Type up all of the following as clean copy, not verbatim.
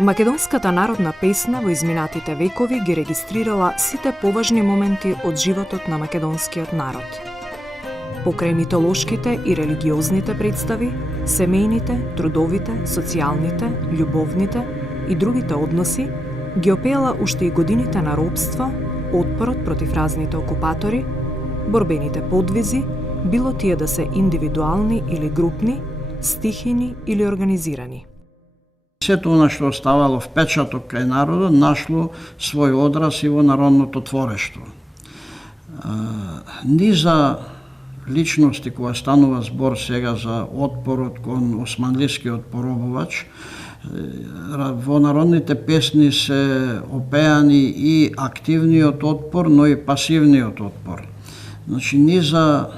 Македонската народна песна во изминатите векови ги регистрирала сите поважни моменти од животот на македонскиот народ. Покрај митолошките и религиозните представи, семејните, трудовите, социјалните, љубовните и другите односи, ги опеала уште и годините на робство, отпорот против разните окупатори, борбените подвизи, било тие да се индивидуални или групни, стихини или организирани. Сето она што оставало впечаток кај народот, нашло свој одраз и во народното творештво. Ни за личности која станува збор сега за отпорот кон османлискиот поробувач, во народните песни се опеани и активниот отпор, но и пасивниот отпор. Значи, ни за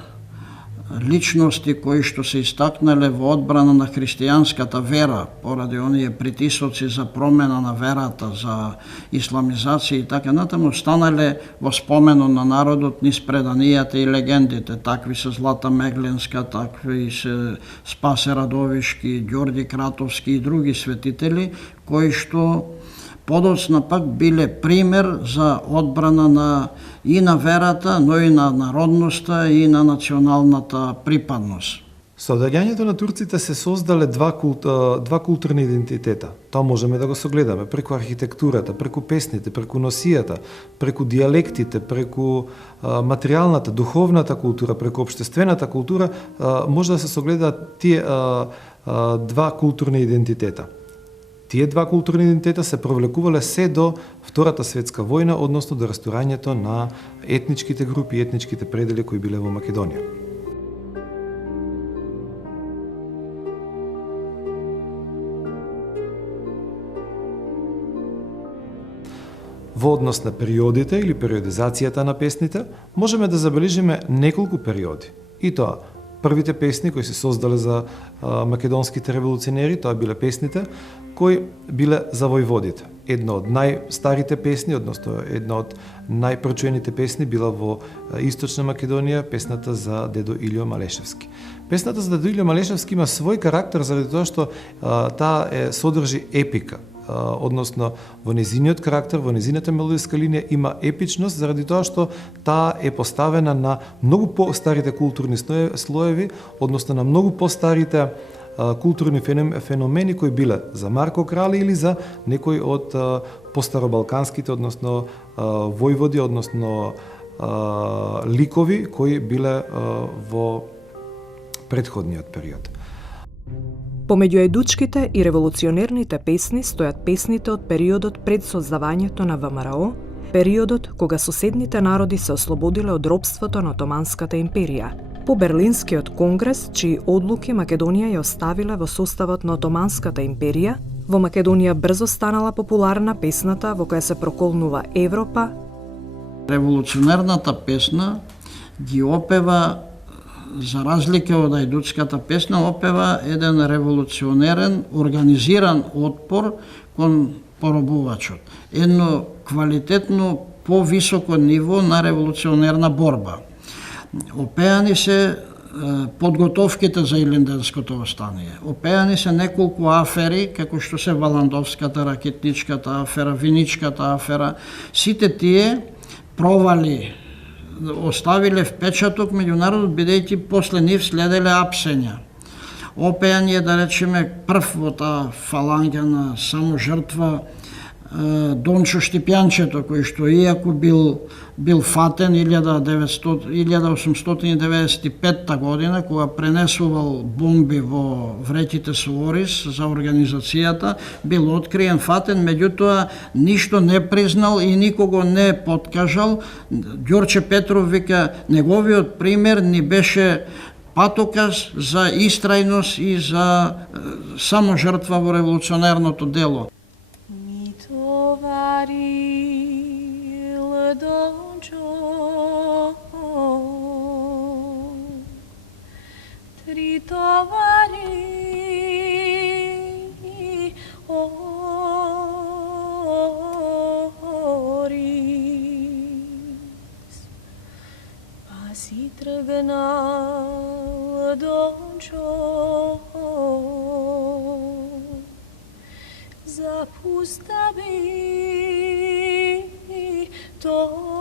личности кои што се истакнале во одбрана на христијанската вера, поради оние притисоци за промена на верата, за исламизација и така натаму, станале во споменот на народот низ преданијата и легендите. Такви се Злата Меглинска, такви се Спасе Радовишки, Ѓорѓи Кратовски и други светители, кои што подоцна пак биле пример за одбрана и на верата, но и на народноста и на националната припадност. Со доаѓањето на турците се создале два културни идентитета. Тоа можеме да го согледаме преку архитектурата, преку песните, преку носијата, преку диалектите, преку материјалната, духовната култура, преку општествената култура, може да се согледаат тие два културни идентитета. Тие два културни идентитета се провлекувале се до Втората светска војна, односно до растурањето на етничките групи и етничките предели кои биле во Македонија. Во однос на периодите или периодизацијата на песните, можеме да забележиме неколку периоди. И тоа, првите песни кои се создале за македонските револуционери, тоа биле песните кои биле за војводите. Една од најстарите песни, односно една од најпрочуените песни била во Источна Македонија, песната за дедо Илјо Малешевски. Песната за дедо Илјо Малешевски има свој карактер заради тоа што таа содржи епика, односно во незиниот карактер, во незината мелодиска линија има епичност заради тоа што таа е поставена на многу постарите културни слоеви, односно на многу постарите културни феномени кои биле за Марко Крале или за некои од постаробалканските, односно војводи, односно ликови кои биле во претходниот период. Помеѓу ајдучките и револуционерните песни стојат песните од периодот пред создавањето на ВМРО, периодот кога соседните народи се ослободиле од робството на Отоманската империја. По Берлинскиот конгрес, чии одлуки Македонија ја оставиле во составот на Отоманската империја, во Македонија брзо станала популарна песната во која се проколнува Европа. Револуционерната песна ги опева, за разлика од ајдучката песна, опева еден револуционерен, организиран отпор кон поробувачот. Едно квалитетно повисоко ниво на револуционерна борба. Опеани се подготовките за Илинденското востание. Опеани се неколку афери, како што се Валандовската, ракетничката афера, Виничката афера. Сите тие провали оставиле впечаток меѓу народот, бидејќи после нив следеле апсења. Опеан е, да речеме, прв во таа фаланга на само жртва Дончо Штипјанчето, кој што иако бил фатен 1895 година, кога пренесувал бомби во вреќите со ориз за организацијата, бил откриен фатен, меѓутоа ништо не признал и никого не подкажал. Ѓорче Петров вика, неговиот пример ни беше патоказ за истрајност и за само жртва во револуционерното дело. Tri tovari oris, pasi trăgănal doncio, za pustavi tola.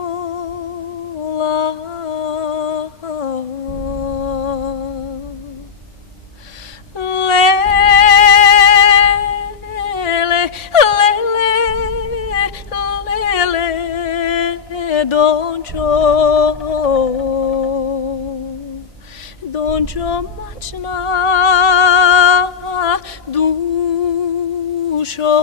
Dončo mačna dušo,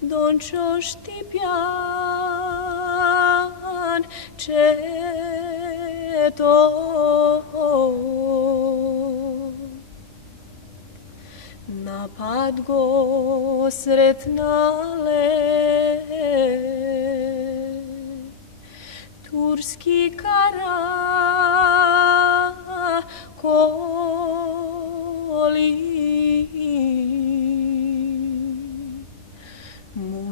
Dončo štipjan četo, napad go sretnale, turski karakoli.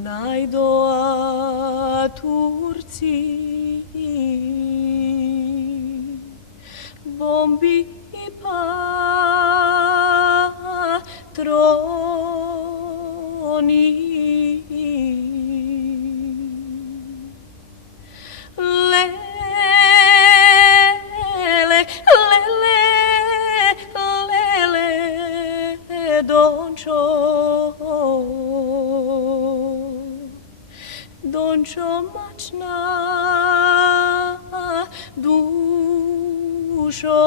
Najdoa Turci bombi i patroni. Dončo mačna dušo,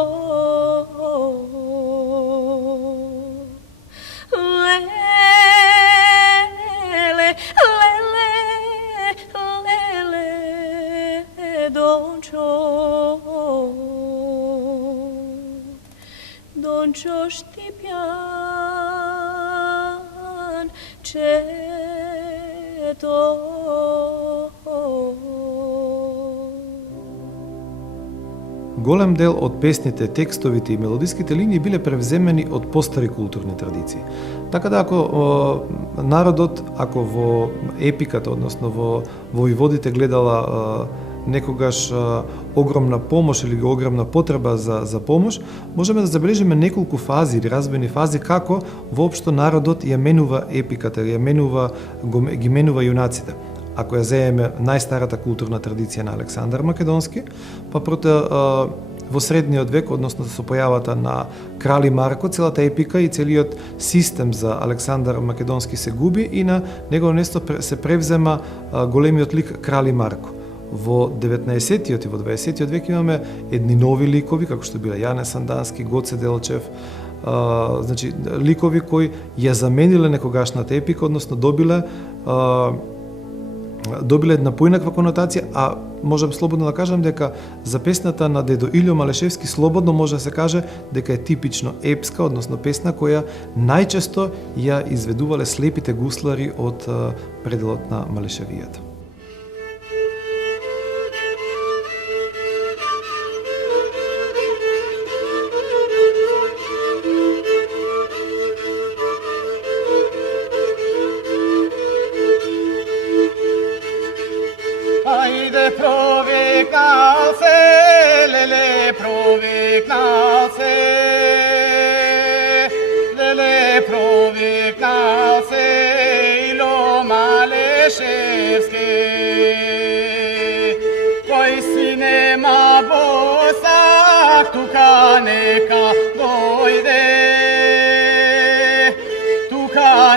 Dončo štipjan četo. Голем дел од песните, текстовите и мелодиските линии биле превземени од постари културни традиции. Така да ако народот, ако во епиката, односно во војводите гледала некогаш огромна помош или огромна потреба за помош, можеме да забележиме неколку фази или развојни фази како воопшто народот ја менува епиката, ги менува јунаците. Ако ја земеме најстарата културна традиција на Александар Македонски, па во средниот век, односно со појавата на Крали Марко, целата епика и целиот систем за Александар Македонски се губи и на негово место се превзема големиот лик Крали Марко. Во 19-тиот и во 20-тиот век имаме едни нови ликови, како што биле Јане Сандански, Гоце Делчев, значи ликови кои ја замениле некогашната епика, односно добиле една поинаква конотација, а можам слободно да кажам дека за песната на дедо Илјо Малешевски слободно може да се каже дека е типично епска, односно песна која најчесто ја изведувале слепите гуслари од пределот на Малешевијата.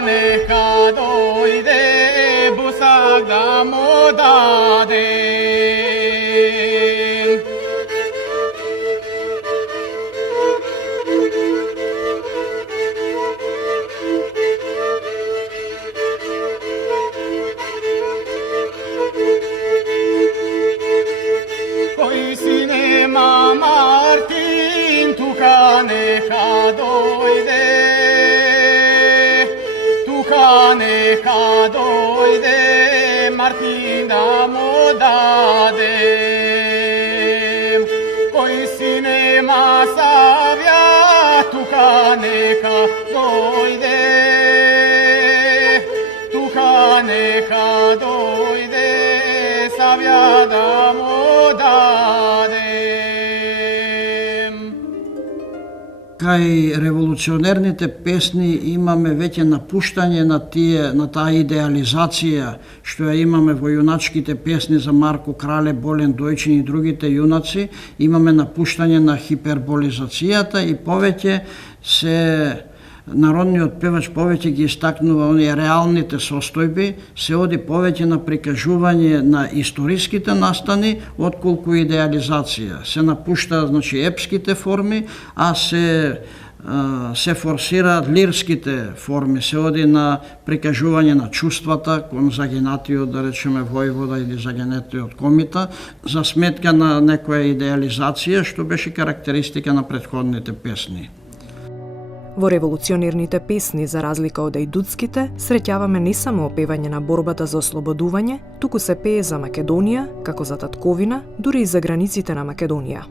Neka dojde busak da mu dadem. Koji si nema Martin, tuka neka dojde. Neka dojde Martin da mu dadem. Koji si nema Savja, tuka neka dojde. zdravja da mu dadem. Кај револуционерните песни имаме веќе напуштање на таа идеализација што ја имаме во јуначките песни за Марко Крале, Болен Дојчин и другите јунаци. Имаме напуштање на хиперболизацијата и повеќе се народниот певач повеќе ги истакнува оние реалните состојби, се оди повеќе на прикажување на историските настани отколку идеализација. Се напушта, епските форми, а се форсираат лирските форми, се оди на прикажување на чувствата кон загинатиот, да речеме, војвода или загинатиот комита, за сметка на некоја идеализација што беше карактеристика на претходните песни. Во револуционерните песни, за разлика од ајдутските, среќаваме не само опевање на борбата за ослободување, туку се пее за Македонија, како за татковина, дури и за границите на Македонија.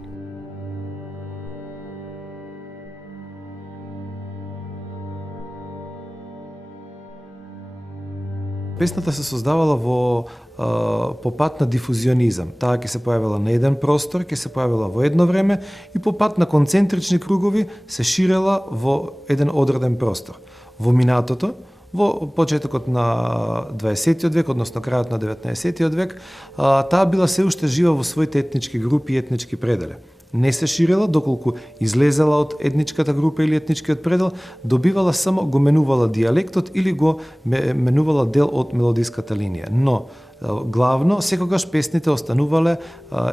Песната се создавала по пат на дифузионизам. Таа ќе се појавила на еден простор, ќе се појавила во едно време и по пат на концентрични кругови се ширела во еден одреден простор. Во минатото, во почетокот на 20 век, односно крајот на 19 век, таа била се уште жива во своите етнички групи и етнички предели. Не се ширила доколку излезела од етничката група или етничкиот предел, добивала само, го менувала дијалектот или го менувала дел од мелодиската линија. Но главно, секогаш песните останувале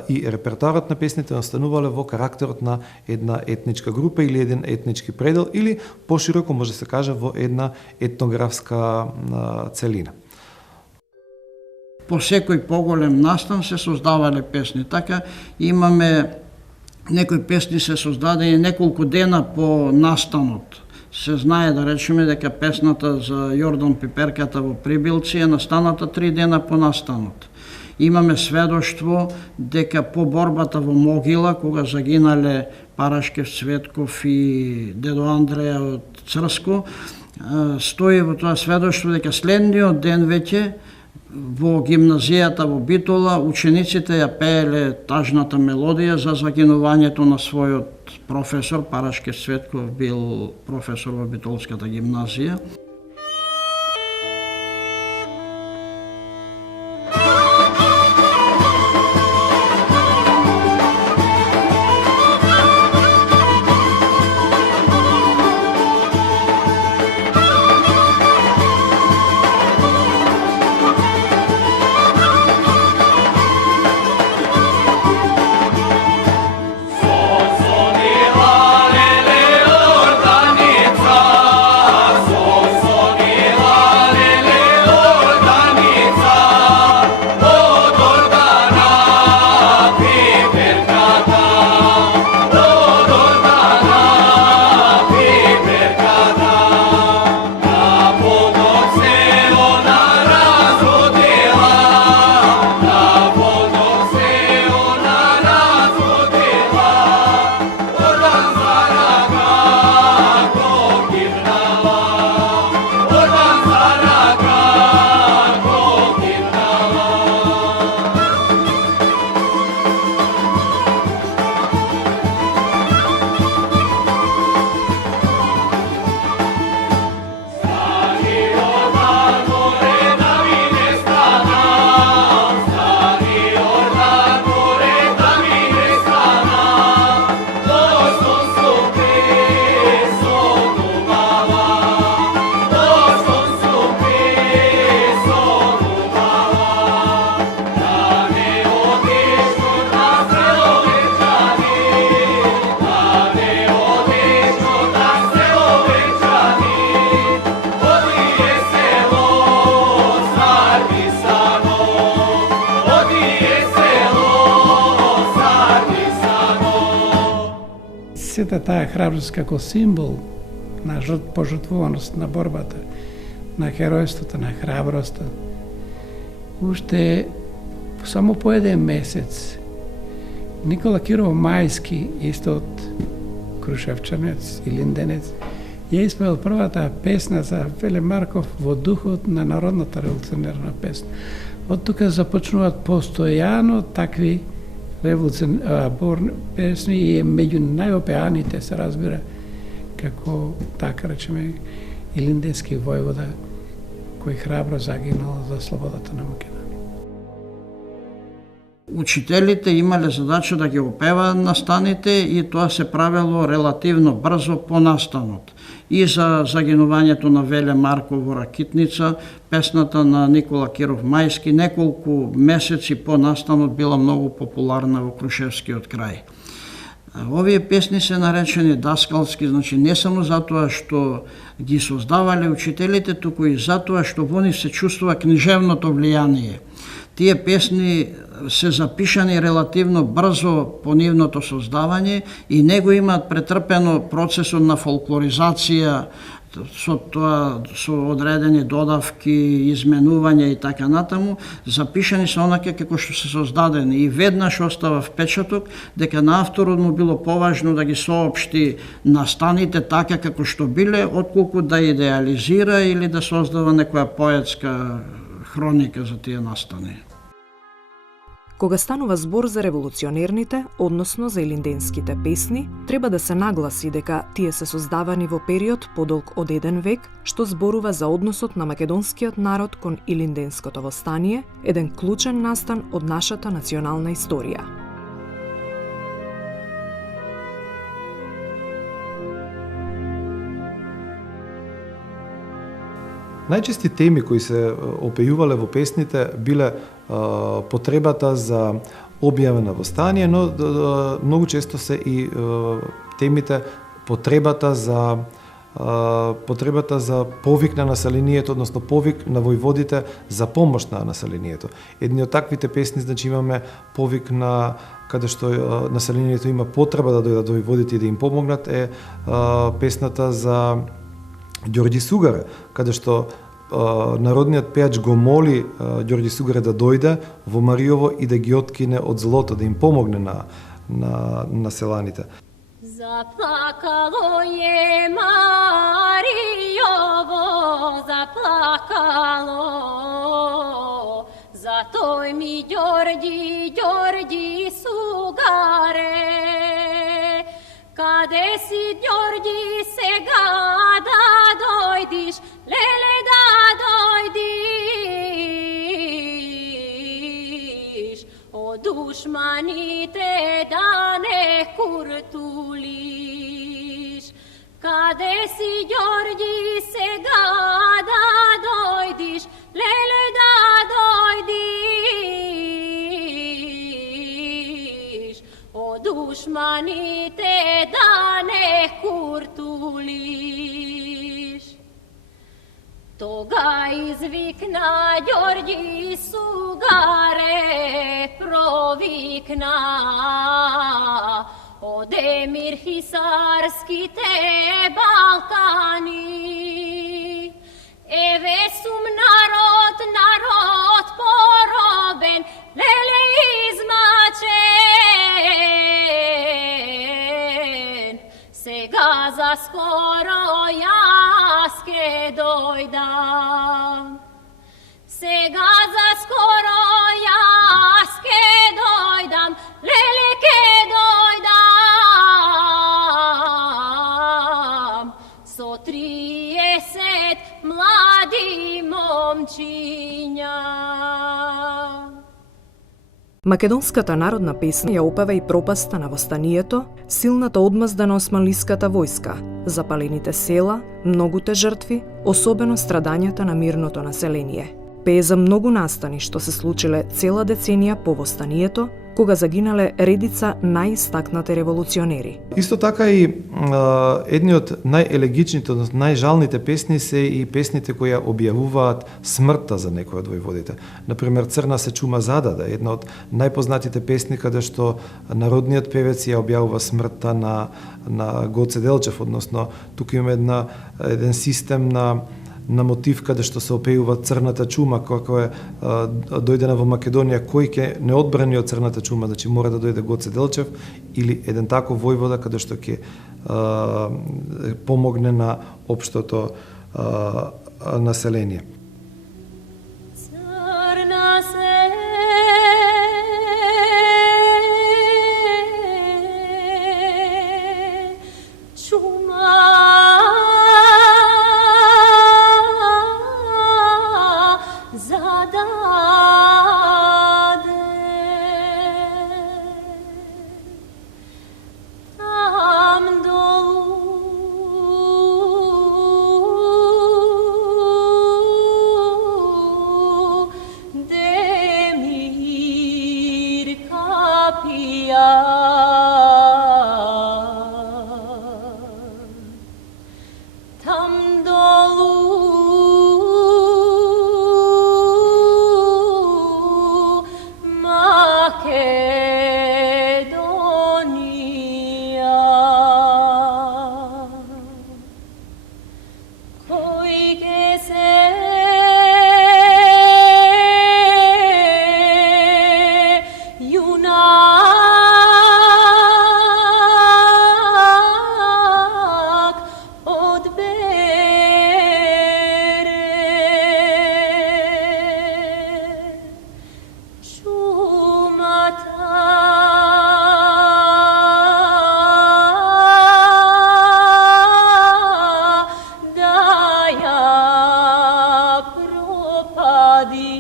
и репертоарот на песните останувале во карактерот на една етничка група или еден етнички предел или пошироко може да се каже во една етнографска целина. По секој поголем настан се создавале песни. Така имаме некои песни се создадени неколку дена по настанот. Се знае, да речеме, дека песната за Јордан Пиперката во Прибилци е настаната 3 дена по настанот. Имаме сведоштво дека по борбата во Могила, кога загинале Парашкев Цветков и дедо Андреја од Црско, стои во тоа сведоштво дека следниот ден веќе во гимназијата во Битола учениците ја пееле тажната мелодија за загинувањето на својот професор. Парашкев Цветков бил професор во Битолската гимназија. Сета таа храброст како символ на пожртвуваност на борбата, на херојството, на храброста. Уште само по еден месец Никола Киров Мајски, исто од Крушевчанец и Линденец, ја испеал првата песна за Веле Марков во духот на народната револуционерна песна. Од тука започнуваат постојано такви песни и меѓу најопеаните се разбира како, така речеме, илинденски војвода кој храбро загинал за слободата на Македонија. Учителите имале задача да ги опеваат настаните и тоа се правело релативно брзо по настанот. И за загинувањето на Веле Марков во Ракитница, песната на Никола Киров Мајски неколку месеци по настанот била многу популарна во Крушевскиот крај. Овие песни се наречени даскалски, значи не само затоа што ги создавале учителите, туку и затоа што во нив се чувствува книжевното влијание. Тие песни се запишани релативно брзо по нивното создавање и него имаат претрпено процесот на фолклоризација, со одредени додавки, изменувања и така натаму, запишани се онака како што се создадени и веднаш остава впечаток дека на авторот му било поважно да ги соопшти настаните така како што биле, отколку да идеализира или да создава некоја поетска хроника за тие настани. Кога станува збор за револуционерните, односно за илинденските песни, треба да се нагласи дека тие се создавани во период подолг од 1 век, што зборува за односот на македонскиот народ кон илинденското востание, еден клучен настан од нашата национална историја. Најчести теми кои се опејувале во песните биле потребата за објава на востание, но многу често се и темите потребата за повик на населението, односно повик на војводите за помош на населението. Едни од таквите песни, значи имаме повик на каде што населението има потреба да дојдат војводите и да им помогнат, е песната за Ѓорѓи Сугаре, каде што народниот пеач го моли Ѓорѓи Сугаре да дојде во Мариово и да ги откине од злото, да им помогне на селаните. Заплакало е Мариово, заплакало, за тој ми Ѓорѓи, Ѓорѓи Сугаре. Каде си, Ѓорѓи, сега да дојдиш, леле да дојдиш, од душманите да не куртулиш. Каде си, Ѓорѓи, сега да дојдиш, леле да дојдиш, од душманите да не куртулиш. Тога извикна Ѓорѓи Сугаре, провикна од Емир Хисарските Балкани. Еве сум народ, народ поробен, леле измачен. Сега за скоро јас ке дојдам. Сега за скоро јас ке дојдам, леле ке дојдам. Со 30 млади момчиња. Македонската народна песна ја опева и пропаста на востанието, силната одмазда на османлиската војска, запалените села, многуте жртви, особено страдањата на мирното население. Пее за многу настани што се случиле цела деценија по востанието, кога загинале редица најистакнати револуционери. Исто така и едни од најелегичните, најжалните песни се и песните кои објавуваат смртта за некој од војводите. Например, Црна се чума зададе, една од најпознатите песни каде што народниот певец ја објавува смртта на Гоце Делчев, односно тука има еден систем на мотив каде што се опејува црната чума, како е дојдена во Македонија, кој ќе не одбрани од црната чума, значи мора да дојде Гоце Делчев или еден таков војвода каде што ќе помогне на општото население. Црна се pija. Tam dolu Makedonija, kojke se junak odbere. Šumata da ja propadi.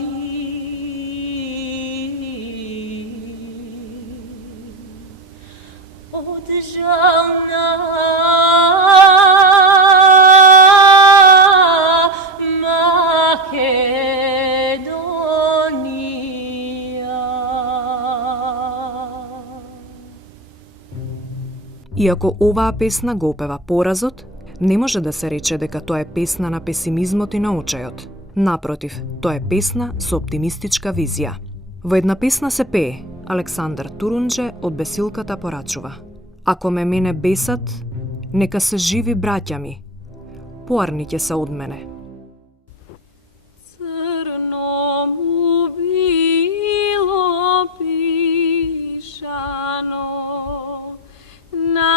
Od žalna Makedonija. Иако оваа песна го опева поразот, не може да се рече дека тоа е песна на песимизмот и на очајот. Напротив, тоа е песна со оптимистичка визија. Во една песна се пее, Александар Турунџе од Бесилката порачува: Ако ме мене бесат, нека се живи браќа ми, поарни ќе се од мене. Crno mu bilo pišano na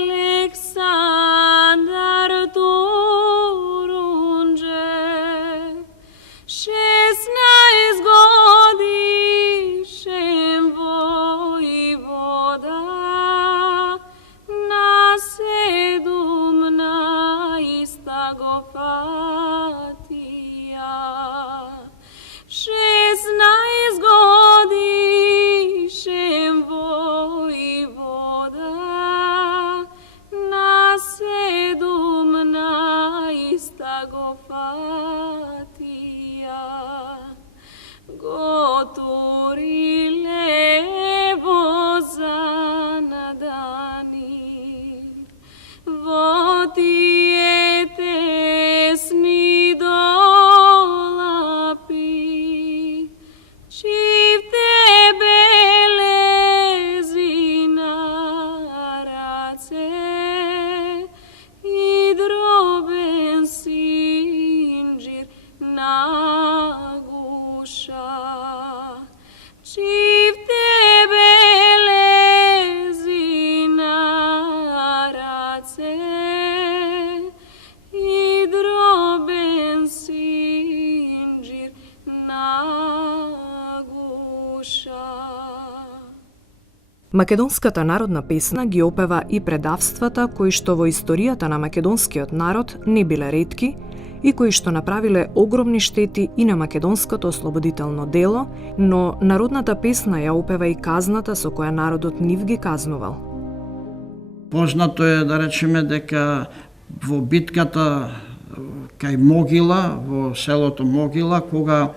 Aleksandar Turunđe, 16 godišem vojvoda, na 17 go patija. 16 godišem vojvoda, na 17 go patija. Goturi levo za nadani, vodijete sni dolapi, čivte belezi na race i droben sinđir na guša. Čivte belezi na race i droben sinđir na guša. Македонската народна песна ги опева и предавствата кои што во историјата на македонскиот народ не биле ретки и кои што направиле огромни штети и на македонското ослободително дело, но народната песна ја опева и казната со која народот нив ги казнувал. Познато е да речеме дека во битката кај Могила, во селото Могила, кога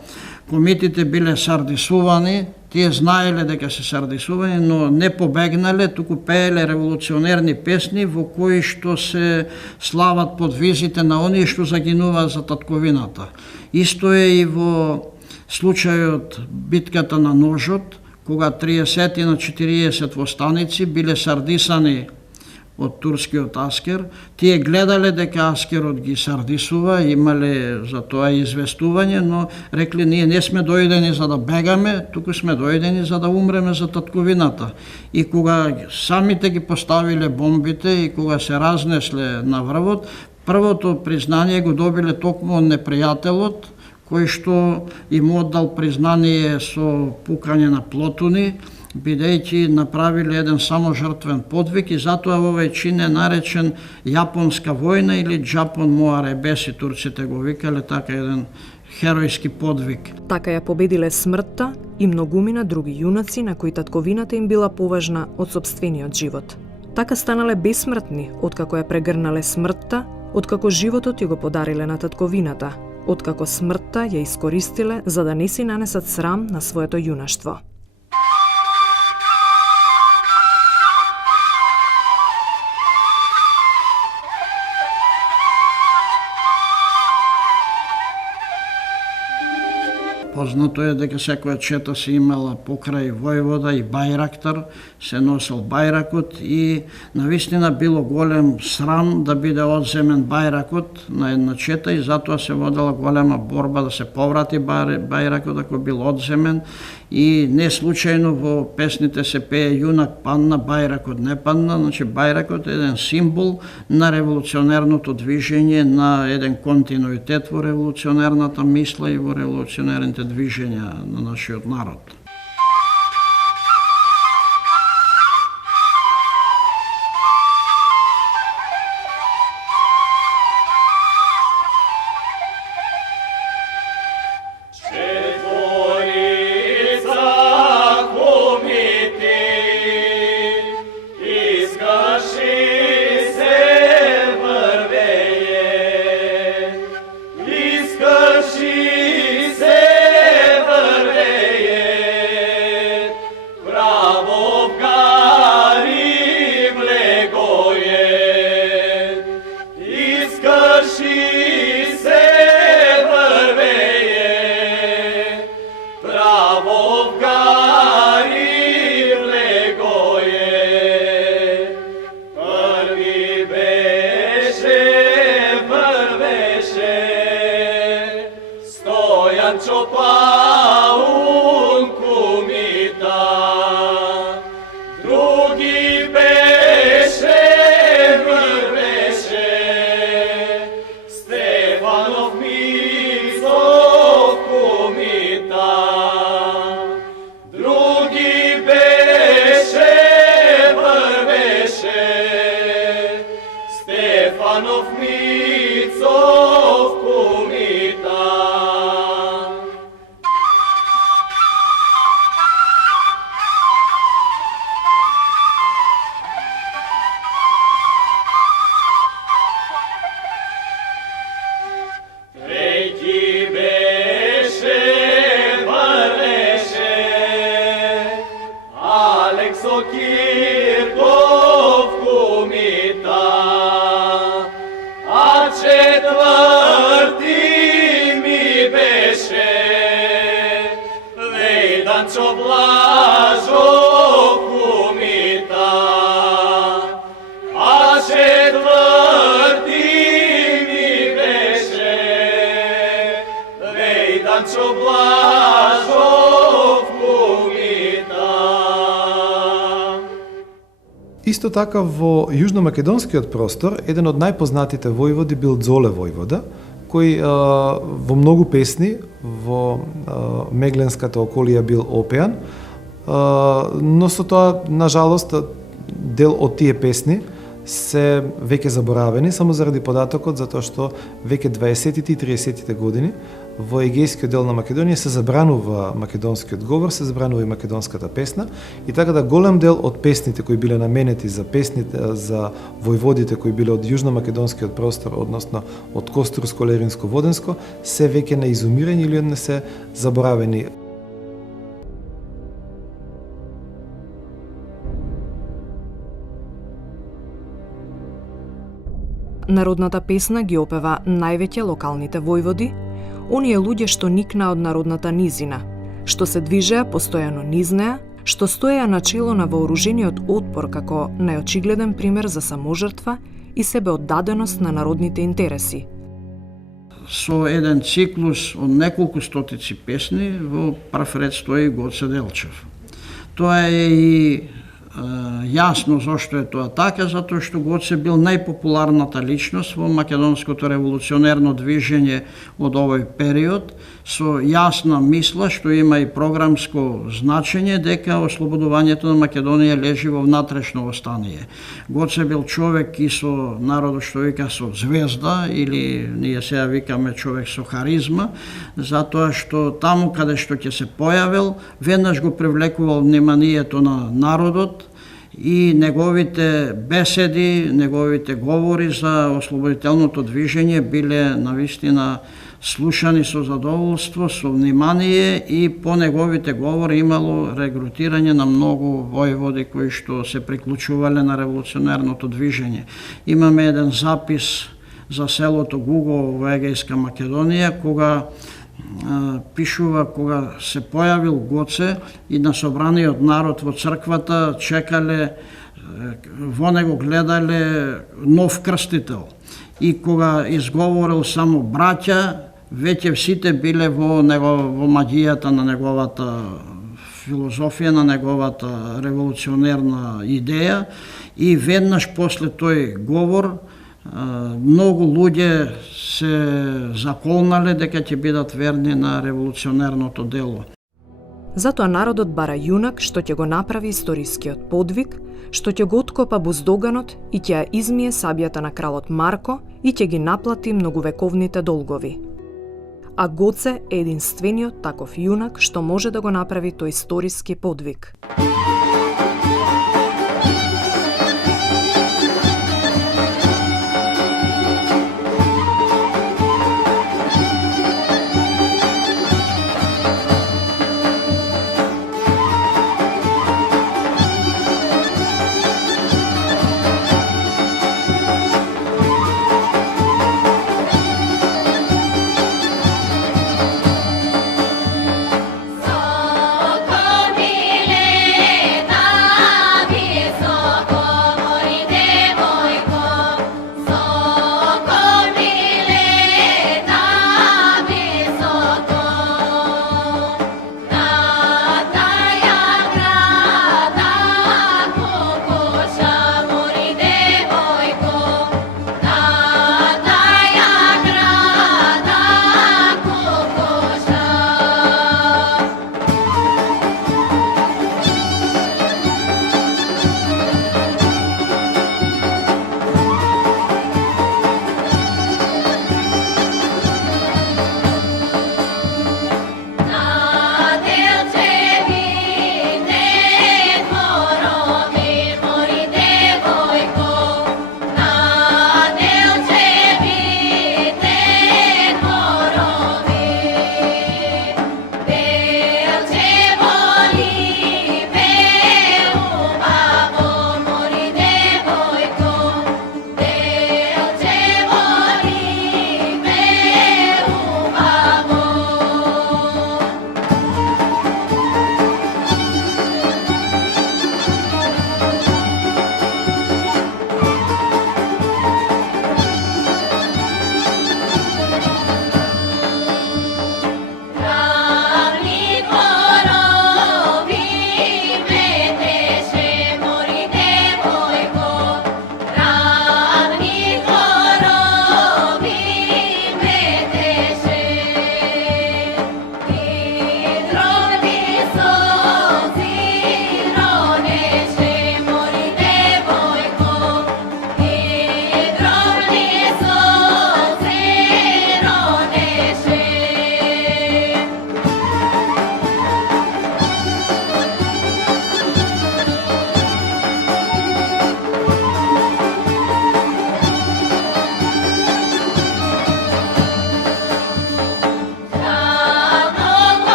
комитите биле сардисувани, тие знаеле дека се сардисувани, но не побегнале, туку пееле револуционерни песни во кои што се слават подвизите на оние што загинуваат за татковината. Исто е и во случајот битката на Ножот, кога 30 на 40 востаници биле сардисани од турскиот аскер, тие гледале дека аскерот ги сардисува, имале за тоа известување, но рекле ние не сме дојдени за да бегаме, туку сме дојдени за да умреме за татковината. И кога самите ги поставиле бомбите и кога се разнесле на врвот, првото признание го добиле токму од непријателот, кој што им оддал признание со пукање на плотуни, бидејќи направиле еден саможртвен подвиг и затоа овој чин е наречен Јапонска војна или Джапон Моаребеси, турците го викале, така еден херојски подвиг. Така ја победиле смртта и многумина други јунаци на кои татковината им била поважна од сопствениот живот. Така станале бесмртни откако ја прегрнале смртта, откако животот ја го подариле на татковината, откако смртта ја искористиле за да не си нанесат срам на своето јунаштво. Познато е дека секоја чета се имала покрај војвода и бајрактар, се носел бајракот и навистина било голем срам да биде одземен бајракот на една чета и затоа се водела голема борба да се поврати бајракот ако бил одземен и не случајно во песните се пее јунак панна, бајракот не панна, значи бајракот е еден символ на револуционерното движење, на еден континуитет во револуционерната мисла и во револуционерните движења на нашиот народ. Исто така во јужномакедонскиот простор еден од најпознатите војводи бил Дзоле војвода, кој во многу песни во Мегленската околија бил опеан, но со тоа, на жалост, дел од тие песни се веќе заборавени само заради податокот затоа што веќе 20-тите и 30-тите години во егејскиот дел на Македонија се забранува македонскиот говор, се забранува и македонската песна и така да голем дел од песните кои биле наменети за песните за војводите кои биле од јужномакедонскиот простор, односно од Костурско, Леринско, Воденско, се веќе на изумирање или не се заборавени. Народната песна ги опева највеќе локалните војводи, оние луѓе што никнаа од народната низина, што се движеа постојано низ неа, што стоеа начело на вооружениот отпор како најочигледен пример за саможртва и себеотдаденост на народните интереси. Со еден циклус од неколку стотици песни во прв ред стои Гоце Делчев. Тоа е и јасно зошто е тоа така, затоа што Гоце бил најпопуларната личност во македонското револуционерно движење од овој период, со јасна мисла што има и програмско значење дека ослободувањето на Македонија лежи во внатрешно остание. Гоце бил човек и со народот што вика со звезда, или ние сега викаме човек со харизма, затоа што таму каде што ќе се појавил, веднаш го привлекувал вниманието на народот и неговите беседи, неговите говори за ослободителното движење биле навистина слушани со задоволство, со внимание и по неговите говори имало регрутирање на многу војводи кои што се приклучувале на револуционерното движење. Имаме еден запис за селото Гугово во Егејска Македонија, кога пишува кога се појавил Гоце и на собраниот народ во црквата чекале, во него гледале нов крстител. И кога изговорил само браќа, веќе сите биле во магијата на неговата филозофија, на неговата револуционерна идеја, и веднаш после тој говор многу луѓе се заколнале дека ќе бидат верни на револуционерното дело. Затоа народот бара јунак што ќе го направи историскиот подвиг, што ќе го откопа буздоганот и ќе ја измие сабјата на кралот Марко и ќе ги наплати многувековните долгови. А Гоце е единствениот таков јунак што може да го направи тој историски подвиг.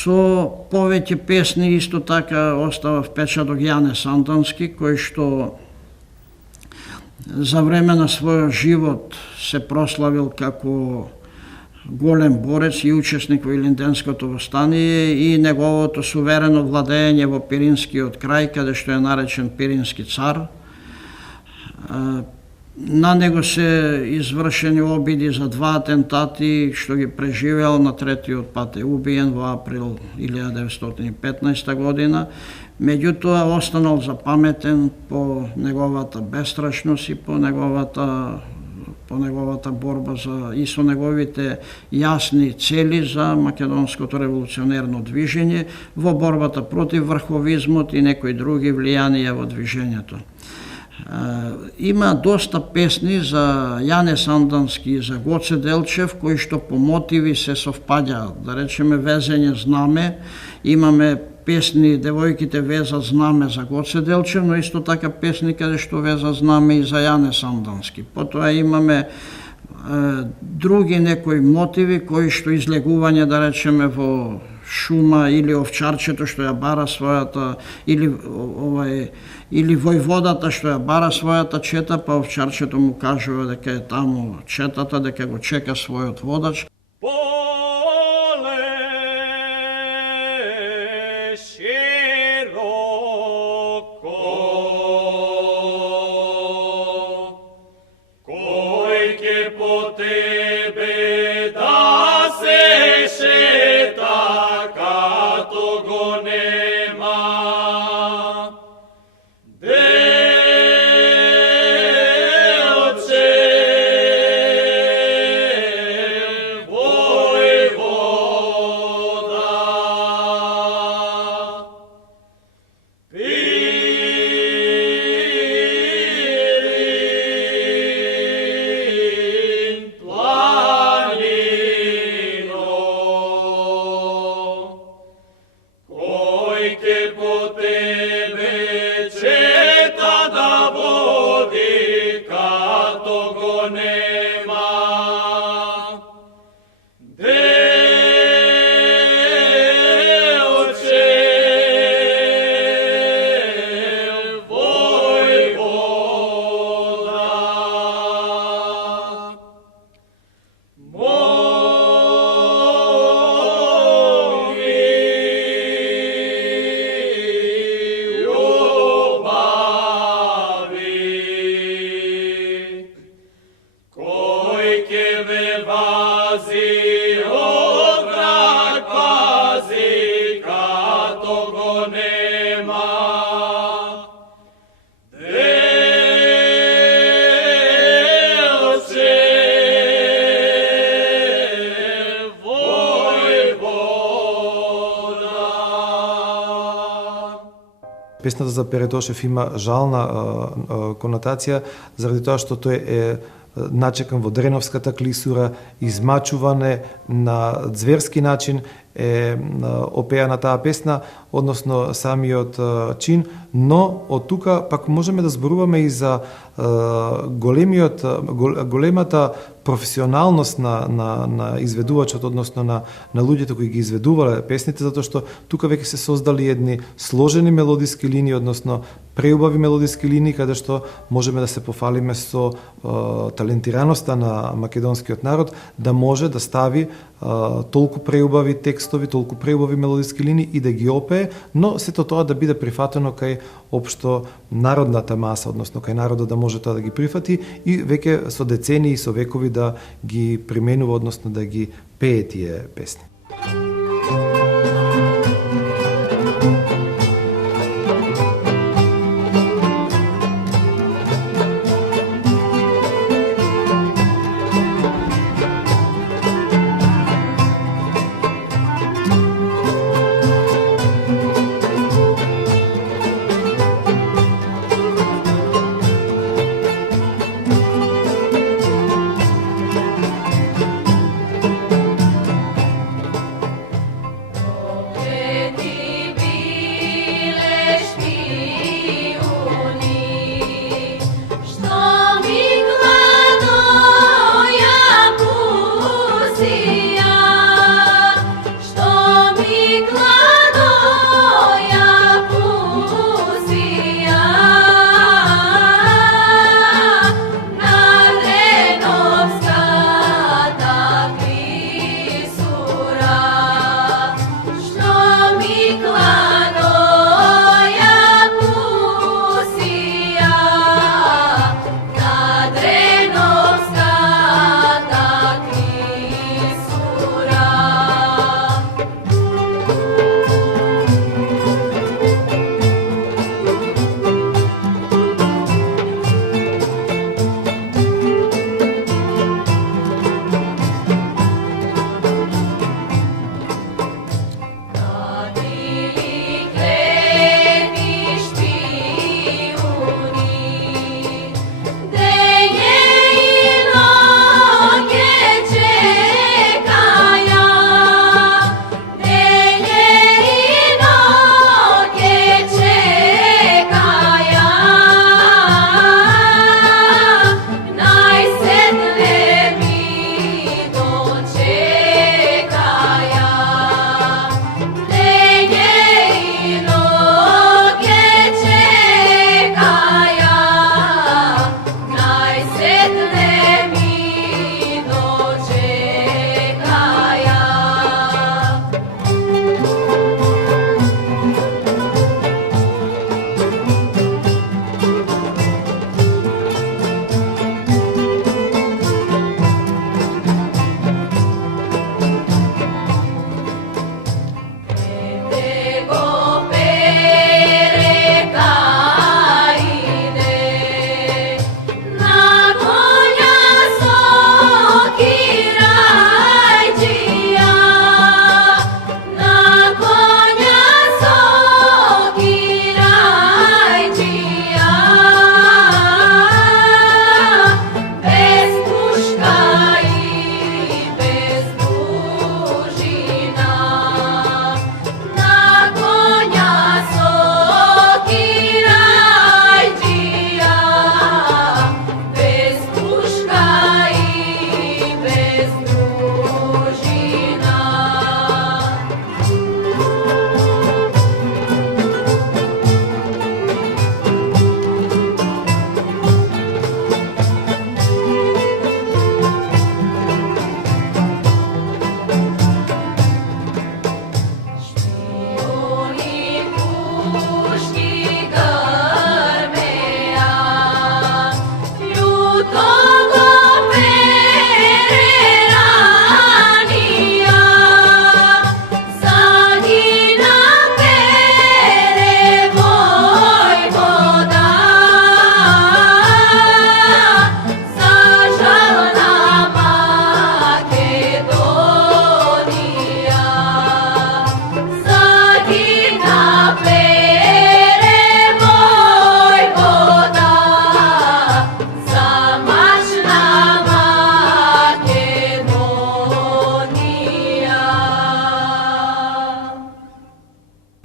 Со повеќе песни исто така остава впечаток Јане Сандонски, кој што за време на својот живот се прославил како голем борец и учесник во Илинденското востание и неговото суверено владење во Пиринскиот крај, каде што е наречен Пирински цар. На него се извршени обиди за 2 атентати, што ги преживеал, на третиот пат е убиен во април 1915 година. Меѓутоа останал запаметен по неговата бестрашност и по неговата борба и со неговите јасни цели за македонското револуционерно движење во борбата против врховизмот и некои други влијанија во движењето. Има доста песни за Јане Сандански и за Гоце Делчев кои што по мотиви се совпаѓаат. Да речеме везење знаме, имаме песни Девојките веза знаме за Гоце Делчев, но исто така песни каде што веза знаме и за Јане Сандански. Потоа имаме други некои мотиви кои што излегување, да речеме, во шума или овчарчето што ја бара својата или војводата што ја бара својата чета, па овчарчето му кажува дека е таму четата, дека го чека својот водач. Поле широко, кој ќе по тебе да се шета, като го нема. Песната за Перетошев има жална конотација, заради тоа што тој е начекан во Дреновската клисура, измачуване на зверски начин е опеана таа песна, односно самиот чин, но од тука пак можеме да зборуваме и за големата професионалност на изведувачот, односно на луѓето кои ги изведувале песните, затоа што тука веќе се создали едни сложени мелодиски линии, односно преубави мелодиски линии, каде што можеме да се пофалиме со талентираноста на македонскиот народ, да може да стави толку преубави текстови, толку преубави мелодиски линии и да ги опее, но сето тоа да биде прифатено кај општо народната маса, односно кај народот да може тоа да ги прифати и веќе со децении и со векови да ги применува, односно да ги пее тие песни.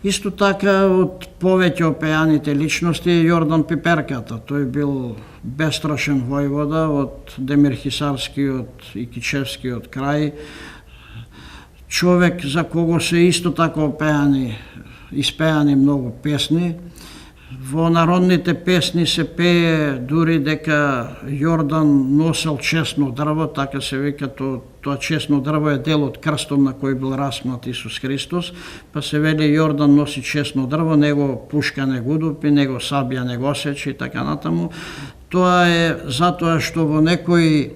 Исто така, од повеќе опеаните личности е Јордан Пиперката. Тој бил бестрашен војвода од Демирхисарскиот и Кичевскиот крај. Човек за кого се исто така испеани многу песни. Во народните песни се пее дури дека Јордан носел честно дрво, така се вика, тоа честно дрво е дел од крстот на кој бил распнат Исус Христос, па се вели Јордан носи честно дрво, него пушка не го дупи, него сабија не го сечи и така натаму. Тоа е затоа што во некои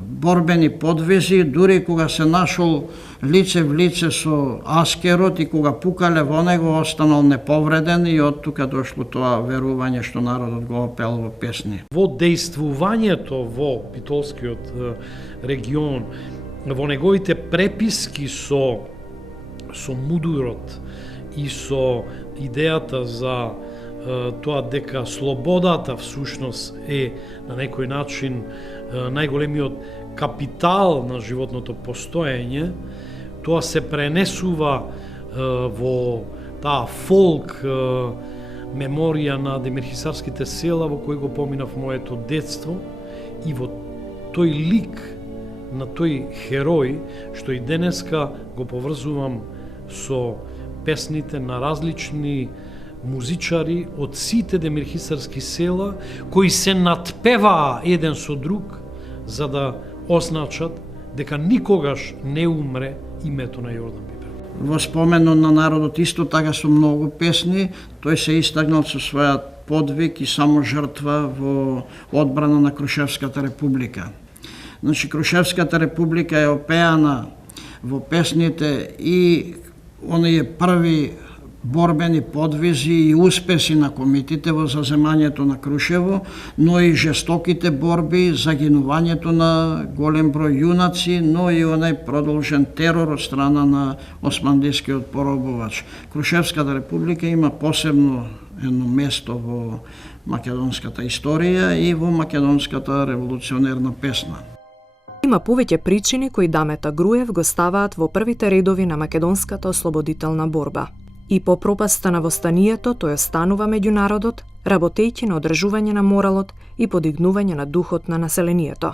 борбени подвизи, дури кога се нашол лице в лице со Аскерот и кога пукале во него, останал неповреден и од тука дошло тоа верување што народот го опел во песни. Во дејствувањето во Битолскиот регион, во неговите преписки со мудурот и со идејата за тоа дека слободата всушност е на некој начин најголемиот капитал на животното постоење, тоа се пренесува во таа фолк меморија на демирхисарските села во кој го поминав моето детство и во тој лик на тој херој што и денеска го поврзувам со песните на различни музичари од сите демирхисарски села кои се надпеваа еден со друг за да означат дека никогаш не умре името на Јордан Пипер. Во споменот на народот исто така со многу песни, тој се истакнал со својот подвиг и само жртва во одбрана на Крушевската република. Значи, Крушевската република е опеана во песните и оние први борбени подвизи и успеси на комитите во заземањето на Крушево, но и жестоките борби, загинувањето на голем број јунаци, но и онај продолжен терор од страна на османлискиот поробувач. Крушевската република има посебно едно место во македонската историја и во македонската револуционерна песна. Има повеќе причини кои Дамета Груев го ставаат во првите редови на македонската ослободителна борба. И по пропаста на востанието тој останува меѓу народот, работејќи на одржување на моралот и подигнување на духот на населението.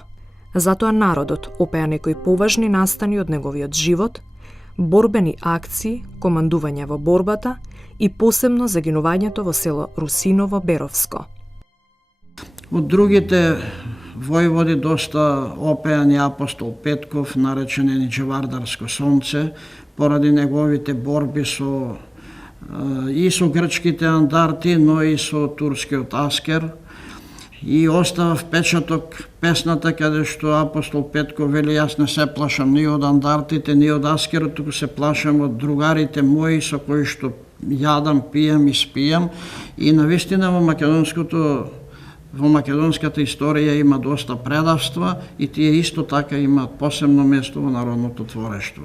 Затоа народот опеа некои поважни настани од неговиот живот, борбени акции, командување во борбата и посебно загинувањето во село Русиново Беровско. Од другите војводи доста опеан е апостол Петков, наречен Еничевардарско сонце, поради неговите борби и со грчките андарти, но и со турскиот Аскер. И остава впечаток песната каде што апостол Петков вели: јас не се плашам ни од андартите, ни од Аскерот, туку се плашам од другарите мои со кои што јадам, пијам и спијам. И навистина во македонската историја има доста предавства и тие исто така имаат посебно место во народното творештво.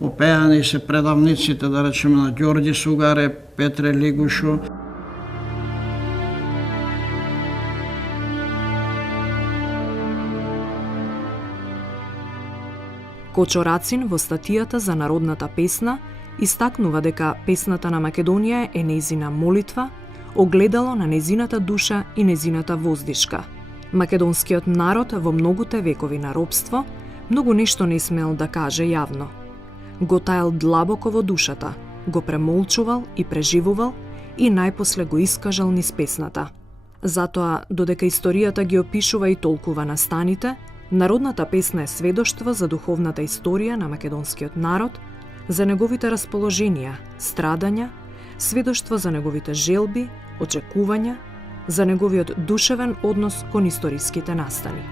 Опеани се предавниците, да речеме, на Ѓорѓи Сугаре, Петре Лигушо. Кочо Рацин во статијата за народната песна истакнува дека песната на Македонија е нејзина молитва, огледало на незината душа и незината воздишка. Македонскиот народ во многуте векови на робство многу нешто не смел да каже јавно. Го таел длабоко во душата, го премолчувал и преживувал и најпосле го искажал низ песната. Затоа, додека историјата ги опишува и толкува настаните, народната песна е сведоштво за духовната историја на македонскиот народ, за неговите расположенија, страдања, сведоштво за неговите желби, очекувања, за неговиот душевен однос кон историските настани.